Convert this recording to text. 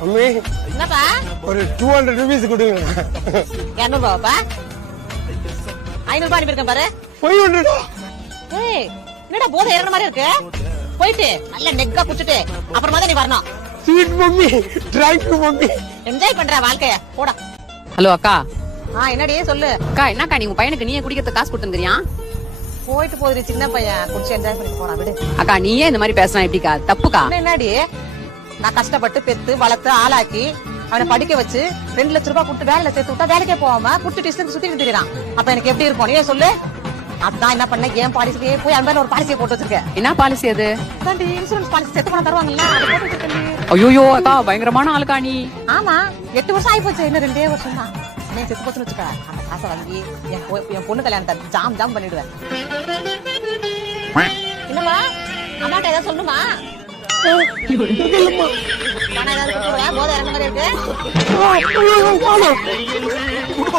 Mummy என்னப்பா ஒரு 200 rupees கொடுங்க. 200 ரூபாப்பா 500 ரூபாய் அனுப்பியிருக்கேன் பாரு. 500. ஏய் என்னடா போதை இறங்குற மாதிரி இருக்கு. போயிட்டு நல்ல நெக்கா குடிச்சிட்டு அப்புறமா தான் நீ வரணும். Sweet mummy. Thank you mummy. Enjoy பண்ற வாழ்க்கைய போடா. ஹலோ அக்கா. என்னடி சொல்லு. அக்கா என்னக்கா நீ உங்க பையனுக்கு நீயே குடிக்கிறதுக்கு காசு கொடுத்துருக்கிறியா? போயிட்டு போகுது சின்ன பையன் குடிச்சு என்ஜாய் பண்ணிட்டு போறான் விடு. அக்கா நீயே இந்த மாதிரி பேசலாம் எப்படிக்கா? தப்புக்கா. என்னடி நான் கஷ்டப்பட்டு பெத்து வளர்த்து ஆளாக்கி அவனை படிக்க வச்சு 2 லட்சம் ரூபாய் கொடுத்து வேலையில சேர்த்து விட்டா வேலைக்கே போகாம குடுத்துட்டு இஷ்டத்துக்கு சுத்திட்டு திரியறான். அப்ப எனக்கு எப்படி இருக்கும் நீயே சொல்லு. அதான் என்ன பண்ண ஏன் பாலிசியே போய் அந்த ஒரு பாலிசியை போட்டு வச்சிருக்கேன். என்ன பாலிசி அது? அதான்டி இன்சூரன்ஸ் பாலிசி செத்து பணம் தருவாங்கல்ல அது போட்டு வச்சிருக்கேன். ஐயோ அக்கா பயங்கரமான ஆளுக்கா நீ. ஆமா 8 வருஷம் ஆகி போச்சு இன்னும் 2 வருஷம் தான். நீ செத்து போச்சுன்னு வச்சுக்க அந்த காசை வாங்கி என் பொண்ணு கல்யாணத்தை ஜாம் பண்ணிடுவேன். என்னவா அம்மாட்ட ஏதாவது சொல்லணுமா? பணம் ஏதாவது கொடுத்துருவா போதை இறங்க மாதிரி இருக்கு.